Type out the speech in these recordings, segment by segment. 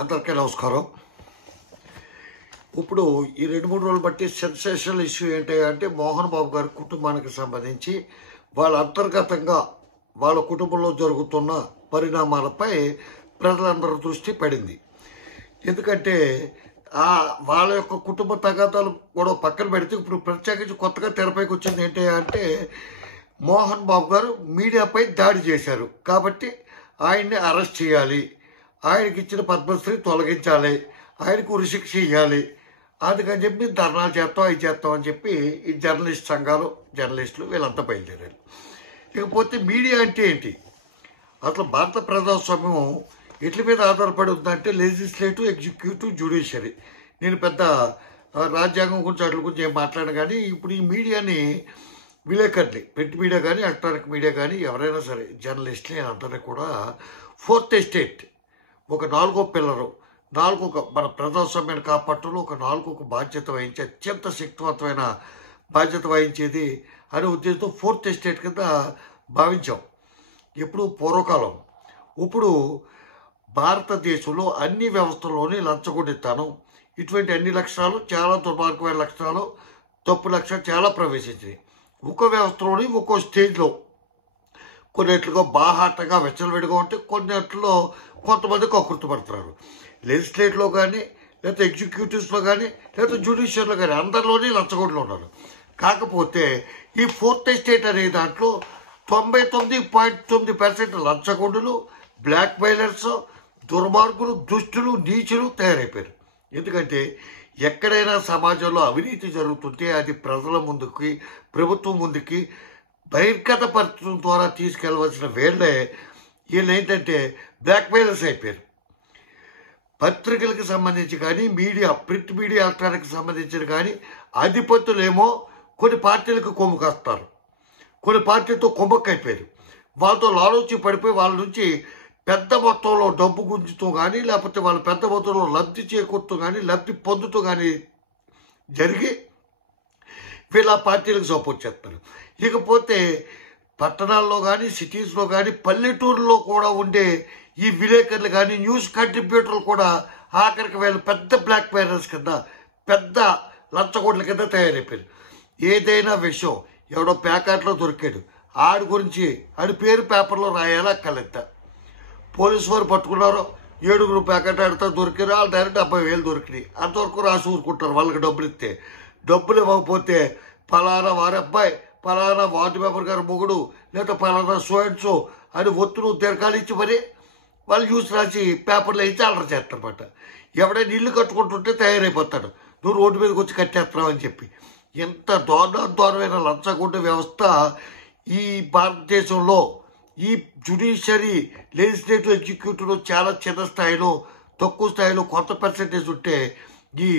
అందరికీ నమస్కారం. ఇప్పుడు ఈ 2-3 రోజులు బట్టి సెన్సేషనల్ ఇష్యూ ఏంటి అంటే మోహన్ బాబు గారి కుటుంబానికి సంబంధించి వాళ్ళ అంతర్గతంగా వాళ్ళ కుటుంబంలో జరుగుతున్న పరిణామాలపై ప్రజలందరి దృష్టి పడింది. ఎందుకంటే వాళ్ళ యొక్క కుటుంబ తగాదాలు కూడా పక్కన పెడితే ఇప్పుడు ప్రత్యేకించి కొత్తగా తెరపైకి వచ్చింది ఏంటి అంటే మోహన్ బాబు గారు మీడియాపై దాడి చేశారు కాబట్టి ఆయన్ని అరెస్ట్ చేయాలి, ఆయనకి ఇచ్చిన పద్మశ్రీ తొలగించాలి, ఆయనకు ఉరిశిక్ష ఇవ్వాలి, అందుకని చెప్పి ధర్నాలు చేస్తాం అవి చేస్తాం అని చెప్పి ఈ జర్నలిస్ట్ సంఘాలు జర్నలిస్టులు వీళ్ళంతా బయలుదేరారు. ఇకపోతే మీడియా అంటే ఏంటి, అసలు భారత ప్రజాస్వామ్యం ఎట్ల మీద ఆధారపడి ఉందంటే లెజిస్లేటివ్, ఎగ్జిక్యూటివ్, జ్యుడిషియరీ. నేను పెద్ద రాజ్యాంగం గురించి వాటి గురించి ఏం మాట్లాడను, కానీ ఇప్పుడు ఈ మీడియాని విలేకరులు, ప్రింట్ మీడియా కానీ ఎలక్ట్రానిక్ మీడియా కానీ ఎవరైనా సరే జర్నలిస్టులు అందరినీ కూడా ఫోర్త్ ఎస్టేట్ ఒక 4వ పిల్లరు, మన ప్రజాస్వామ్యాన్ని కాపాడటంలో ఒక 4వ బాధ్యత వహించే అత్యంత శక్తివంతమైన బాధ్యత వహించేది అనే ఉద్దేశంతో ఫోర్త్ ఎస్టేట్ కింద భావించాం ఎప్పుడు పూర్వకాలం. ఇప్పుడు భారతదేశంలో అన్ని వ్యవస్థల్లోని లంచగొండితనం, ఇటువంటి అన్ని లక్షణాలు, చాలా దుర్మార్గమైన లక్షణాలు, తప్పు లక్షణాలు చాలా ప్రవేశించినాయి. ఒక్కో వ్యవస్థలోని ఒక్కో స్టేజ్లో కొన్నిట్లుగా బాహాటంగా వెచ్చలవిడిగా ఉంటే కొన్నిట్లో కొంతమంది కకృతపడుతున్నారు. లెజిస్లేటివ్లో కానీ లేకపోతే ఎగ్జిక్యూటివ్స్లో కానీ లేకపోతే జ్యుడిషియర్లో కానీ అందరిలోనే లంచగొండలు ఉన్నారు. కాకపోతే ఈ ఫోర్త్ ఎస్టేట్ అనే దాంట్లో 99.9% లంచగొండులు, బ్లాక్ మెయిలర్స్, దుర్మార్గులు, దుష్టులు, నీచులు తయారైపోయారు. ఎందుకంటే ఎక్కడైనా సమాజంలో అవినీతి జరుగుతుంటే అది ప్రజల ముందుకి, ప్రభుత్వం ముందుకి బహిర్గతపరచడం ద్వారా తీసుకెళ్లవలసిన వీళ్ళు ఏంటంటే బ్లాక్ మెయిలర్స్ అయిపోయారు. పత్రికలకు సంబంధించి కానీ మీడియా, ప్రింట్ మీడియా, ఎలక్ట్రానిక్ సంబంధించిన కానీ అధిపతులేమో కొన్ని పార్టీలకు కొమ్ము కాస్తారు, కొన్ని పార్టీలతో కొమ్మక్కైపోయారు. వాళ్ళతో లాలోచి పడిపోయి వాళ్ళ నుంచి పెద్ద మొత్తంలో డబ్బు గుంజుతూ కానీ లేకపోతే వాళ్ళు పెద్ద మొత్తంలో లబ్ధి చేకూరుతూ కానీ లబ్ధి పొందుతూ కానీ జరిగి వీళ్ళ పార్టీలకు సపోర్ట్ చేస్తారు. ఇకపోతే పట్టణాల్లో కానీ సిటీస్లో కానీ పల్లెటూరులో కూడా ఉండే ఈ విలేకరులు కానీ న్యూస్ కంట్రిబ్యూటర్లు కూడా ఆఖరికి వీళ్ళు పెద్ద బ్లాక్ మెయిలర్స్ కింద, పెద్ద లంచగొండల కింద తయారైపోయారు. ఏదైనా విషయం ఎవడో ప్యాకెట్లో దొరికాడు, ఆడి గురించి ఆడి పేరు పేపర్లో రాయాలా కలెత్త. పోలీసు వారు పట్టుకున్నారో 7 ప్యాకెట్ ఆడితే దొరికారు, వాళ్ళ దగ్గర 70,000 దొరికినాయి. అంతవరకు రాసి ఊరుకుంటారు వాళ్ళకి డబ్బులు ఇస్తే. డబ్బులు ఇవ్వకపోతే ఫలానా వారి అబ్బాయి, ఫలానా వార్డు మెంబర్ గారి మొగుడు, లేదా ఫలానా సోయన్సో అని ఒత్తును దీర్ఘాలు ఇచ్చి మరి వాళ్ళు న్యూస్ రాసి పేపర్లో ఇచ్చి ఆర్డర్ చేస్తారన్నమాట. ఎవడైనా ఇల్లు కట్టుకుంటుంటే తయారైపోతాడు, నువ్వు రోడ్డు మీదకి వచ్చి కట్టేస్తున్నావు అని చెప్పి. ఎంత దారుణమైన లంచగొండ వ్యవస్థ ఈ భారతదేశంలో ఈ జ్యుడిషియరీ, లెజిస్లేటివ్, ఎగ్జిక్యూటివ్లో చాలా చిన్న స్థాయిలో, తక్కువ స్థాయిలో కొంత పర్సెంటేజ్ ఉంటే ఈ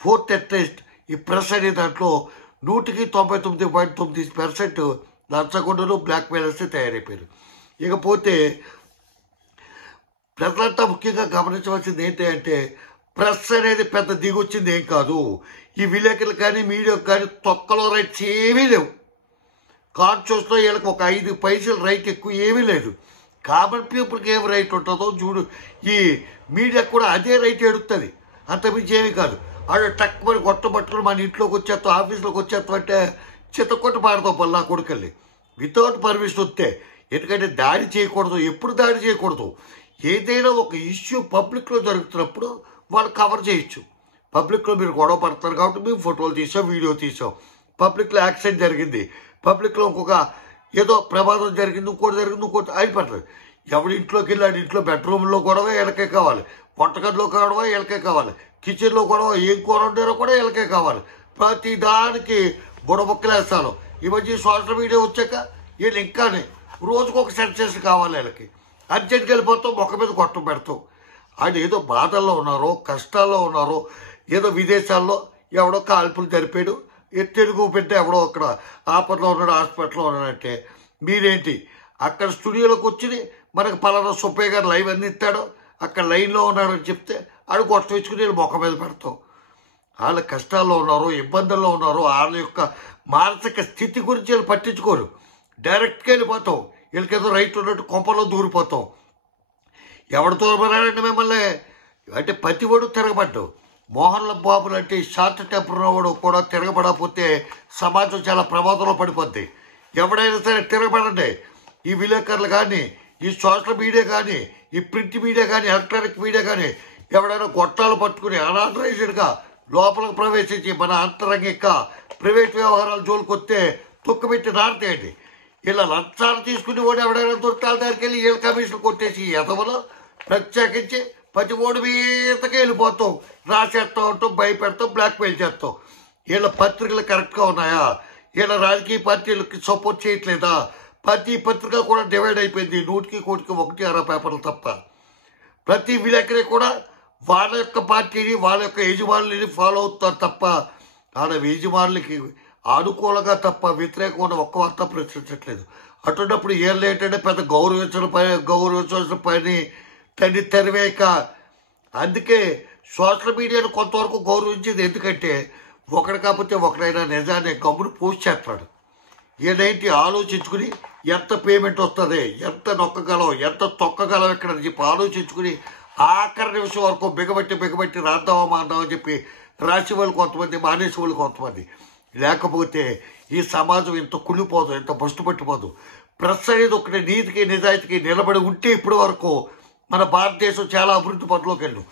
ఫోర్త్ ఎస్టేట్, ఈ ప్రెస్ అనే దాంట్లో 99.9% లంచగొండలు, బ్లాక్ మెయిలర్స్ తయారైపోయారు. ఇకపోతే ప్రజలంతా ముఖ్యంగా గమనించవలసింది ఏంటి అంటే ప్రెస్ అనేది పెద్ద దిగొచ్చింది ఏం కాదు. ఈ విలేకరులు కానీ మీడియాకు కానీ తొక్కలో రైట్స్ ఏమీ లేవు. కాన్షియస్లో వీళ్ళకి ఒక 5 పైసలు రైట్ ఎక్కువ ఏమీ లేదు. కామన్ పీపుల్కి ఏం రైట్ ఉంటుందో చూడు, ఈ మీడియాకు కూడా అదే రైట్ ఎడుతుంది, అంతమించి ఏమీ కాదు. ఆడ టక్ మరి కొట్టబట్టుకుని మన ఇంట్లోకి వచ్చేస్తాం, ఆఫీస్లోకి వచ్చేస్తాం అంటే చిత్తకొట్టి పాడతాం పల్లా కొడుకల్ని వితౌట్ పర్మిషన్ వస్తే. ఎందుకంటే దాడి చేయకూడదు, ఎప్పుడు దాడి చేయకూడదు. ఏదైనా ఒక ఇష్యూ పబ్లిక్లో జరుగుతున్నప్పుడు వాళ్ళు కవర్ చేయొచ్చు. పబ్లిక్లో మీరు గొడవ పడతారు కాబట్టి మేము ఫోటోలు తీసాం, వీడియో తీసాం. పబ్లిక్లో యాక్సిడెంట్ జరిగింది, పబ్లిక్లో ఇంకొక ఏదో ప్రమాదం జరిగింది, ఇంకోటి అయిపోతుంది. ఎవడి ఇంట్లోకి వెళ్ళి ఆడి ఇంట్లో బెడ్రూమ్లో గొడవ వీళ్ళకే కావాలి, వంటగదిలో గొడవ వీళ్ళకే కావాలి, కిచెన్లో గొడవ, ఏం కూర వండారో కూడా వీళ్ళకే కావాలి. ప్రతి దానికి బుడబొక్కలేస్తాను. ఈ మధ్య సోషల్ మీడియా వచ్చాక వీళ్ళు ఇంకానే రోజుకొక సెన్సేషన్ కావాలి వీళ్ళకి. అర్జెంట్కి వెళ్ళిపోతాం, మొక్క మీద కొట్టం పెడతాం. ఆయన ఏదో బాధల్లో ఉన్నారో, కష్టాల్లో ఉన్నారో, ఏదో విదేశాల్లో ఎవడో కాల్పులు జరిపాడు, తెలుగు పెట్టి ఎవడో అక్కడ ఆపదలో ఉన్నాడు, హాస్పిటల్లో ఉన్నాడంటే మీరేంటి అక్కడ స్టూడియోలోకి వచ్చి మనకు పలానా సుబ్బయ్య గారు లైవ్ అన్ని ఇస్తాడు, అక్కడ లైన్లో ఉన్నాడని చెప్తే ఆడు గొట్టం ఇచ్చుకుని వీళ్ళు మొక్క మీద పెడతాం. వాళ్ళ కష్టాల్లో ఉన్నారో, ఇబ్బందుల్లో ఉన్నారో, వాళ్ళ యొక్క మానసిక స్థితి గురించి వీళ్ళు పట్టించుకోరు. డైరెక్ట్గా వెళ్ళిపోతాం, వీళ్ళకేదో రైట్ ఉన్నట్టు కొంపలో దూరిపోతాం. ఎవడు తోలమన్నాడండి మిమ్మల్ని? అంటే ప్రతి వాడు తిరగబడ్డు. మోహన్ బాబు లాంటి షార్ట్ టెంపర్ వాడు కూడా తిరగబడకపోతే సమాజం చాలా ప్రమాదంలో పడిపోద్ది. ఎవడైనా సరే తిరగబడండి. ఈ విలేకరులు కానీ, ఈ సోషల్ మీడియా కానీ, ఈ ప్రింట్ మీడియా కానీ, ఎలక్ట్రానిక్ మీడియా కానీ ఎవడైనా గొట్టాలు పట్టుకుని అనాథరైజ్డ్గా లోపలికి ప్రవేశించి మన అంతరంగిక ప్రైవేట్ వ్యవహారాలు జోలికొస్తే తొక్కుపెట్టి నాడతాయండి. ఇలా లంచాలు తీసుకుని వాడు ఎవడైనా దొరకాల దగ్గరికి వెళ్ళి వీళ్ళ కమిషన్లు కొట్టేసి ఎదవలో ప్రత్యేకించి ప్రతి ఓడి మీదకే వెళ్ళిపోతాం, రాసేస్తూ ఉంటాం, భయపెడతాం, బ్లాక్మెయిల్ చేస్తాం. వీళ్ళ పత్రికలు కరెక్ట్గా ఉన్నాయా? వీళ్ళ రాజకీయ పార్టీలకి సపోర్ట్ చేయట్లేదా? ప్రతి పత్రిక కూడా డివైడ్ అయిపోయింది. 100కి 1 పేపర్లు తప్ప. ప్రతి విలేకరి కూడా వాళ్ళ యొక్క పార్టీని, వాళ్ళ యొక్క యజమానులని ఫాలో అవుతారు తప్ప ఆడ యజమానులకి అనుకూలంగా తప్ప వ్యతిరేకంగా ఒక్క వార్త ప్రశ్నించట్లేదు. అటువంటిప్పుడు వీళ్ళు ఏంటంటే పెద్ద గౌరవించాల్సిన పని తన్ని తెరవేక. అందుకే సోషల్ మీడియాను కొంతవరకు గౌరవించేది. ఎందుకంటే ఒకటి కాకపోతే ఒకడైనా నిజాన్ని గమ్మును పోస్ట్ చేస్తాడు. ఏదైతే ఆలోచించుకుని ఎంత పేమెంట్ వస్తుంది, ఎంత నొక్కగలం, ఎంత తొక్కగలం ఇక్కడ అని చెప్పి ఆలోచించుకుని ఆఖరి నిమిషం వరకు బిగబట్టి రాద్దామా మాందామని చెప్పి రాసి వాళ్ళు కొంతమంది, మానేసి వాళ్ళు కొంతమంది. లేకపోతే ఈ సమాజం ఇంత కుళ్ళిపోదు, ఇంత బస్టు పట్టిపోదు. ప్రెస్ అనేది ఒకటి నీతికి నిజాయితీకి నిలబడి ఉంటే ఇప్పటి వరకు మన భారతదేశం చాలా అభివృద్ధి పథంలోకి వెళ్ళు.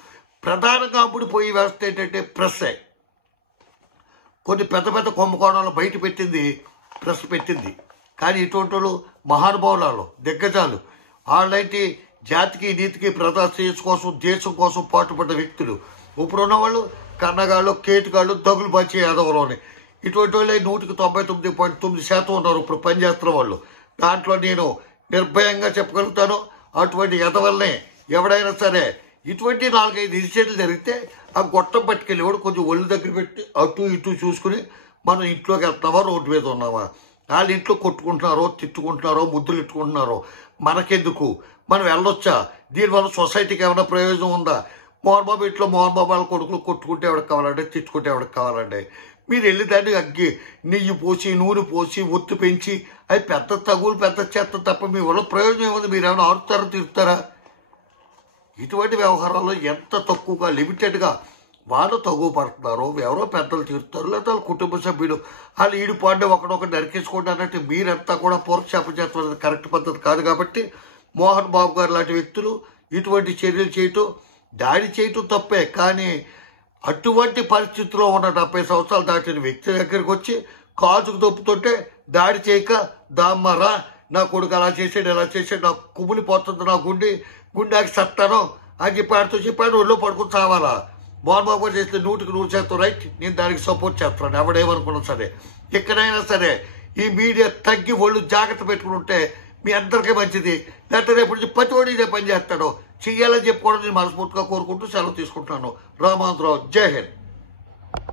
ప్రధానంగా అమ్ముడిపోయే వ్యవస్థ ఏంటంటే ప్రెస్సే. కొన్ని పెద్ద పెద్ద కుంభకోణాలు బయట పెట్టింది ప్రెస్ పెట్టింది. కానీ ఇటువంటి వాళ్ళు మహానుభావులు, దిగ్గజాలు, వాళ్ళంటి జాతికి నీతికి ప్రజా శ్రేయస్సు కోసం, దేశం కోసం పాటుపడ్డ వ్యక్తులు. ఇప్పుడున్న వాళ్ళు కన్నగాళ్ళు, కేటుగాళ్ళు, దగులు పచ్చే యాదవలోనే. ఇటువంటి వాళ్ళు 199.9% ఉన్నారు ఇప్పుడు పనిచేస్తున్న వాళ్ళు. దాంట్లో నేను నిర్భయంగా చెప్పగలుగుతాను. అటువంటి ఎదవల్నే ఎవడైనా సరే ఇటువంటి 4-5 ఇన్సిడెంట్లు జరిగితే ఆ గొట్టం పట్టుకెళ్ళేవాడు కొంచెం ఒళ్ళు దగ్గర పెట్టి అటు ఇటు చూసుకుని మనం ఇంట్లోకి వెళ్తున్నామా, రోడ్డు మీద ఉన్నామా, వాళ్ళు ఇంట్లో కొట్టుకుంటున్నారో, తిట్టుకుంటున్నారో, ముద్దులు ఇట్టుకుంటున్నారో మనకెందుకు, మనం వెళ్ళొచ్చా, దీనివల్ల సొసైటీకి ఏమైనా ప్రయోజనం ఉందా? మోహన్ బాబు ఇంట్లో మోహన్ బాబు వాళ్ళ కొడుకులు కొట్టుకుంటే ఎవరికి కావాలంటే, తిట్టుకుంటే ఎవరికి కావాలండి? మీరు వెళ్ళి దాన్ని అగ్గి నెయ్యి పోసి, నూనె పోసి, ఒత్తు పెంచి అది పెద్ద తగులు, పెద్ద చెత్త తప్ప మీ వల్ల ప్రయోజనం ఏముంది? మీరు ఏమైనా ఆరుతారో తిరుగుతారా? ఇటువంటి వ్యవహారాల్లో ఎంత తక్కువగా లిమిటెడ్గా వాళ్ళు తగువ పడుతున్నారో ఎవరో పెద్దలు తీరుతారు, లేదా వాళ్ళ కుటుంబ సభ్యులు వాళ్ళు ఈడు పాండే ఒకడొకటి నరికేసుకోండి అన్నట్టు మీరంతా కూడా పూర్వక్షేపం చేస్తున్నది కరెక్ట్ పద్ధతి కాదు. కాబట్టి మోహన్ బాబు గారు లాంటి వ్యక్తులు ఇటువంటి చర్యలు చేయటం, దాడి చేయటం తప్పే. కానీ అటువంటి పరిస్థితిలో ఉన్న 70 సంవత్సరాలు దాటిన వ్యక్తి దగ్గరికి వచ్చి కాజుకు దొప్పుతుంటే దాడి చేయక దామ్మరా నా కొడుకు అలా చేసాడు, ఎలా చేసాడు, నాకు కుమిలిపోతుంది, నా గుండెకి సత్తాను అని చెప్పి ఆడితో చెప్పాడు. ఒళ్ళో పడుకుని చావాలా? మోహన్ బాబు గారు చేస్తే 100% రైట్, నేను దానికి సపోర్ట్ చేస్తున్నాను. ఎవడేమనుకున్నా సరే, ఎక్కడైనా సరే ఈ మీడియా తగ్గి ఒళ్ళు జాగ్రత్త పెట్టుకుని ఉంటే మీ అందరికీ మంచిది. లేకపోతే రేపు నుంచి ప్రతి వాడు ఇదే పని చేస్తాడో చెయ్యాలని చెప్పుకోవడం నేను మనస్ఫూర్తిగా కోరుకుంటూ సెలవు తీసుకుంటున్నాను. రామాంతరావు, జై హింద్.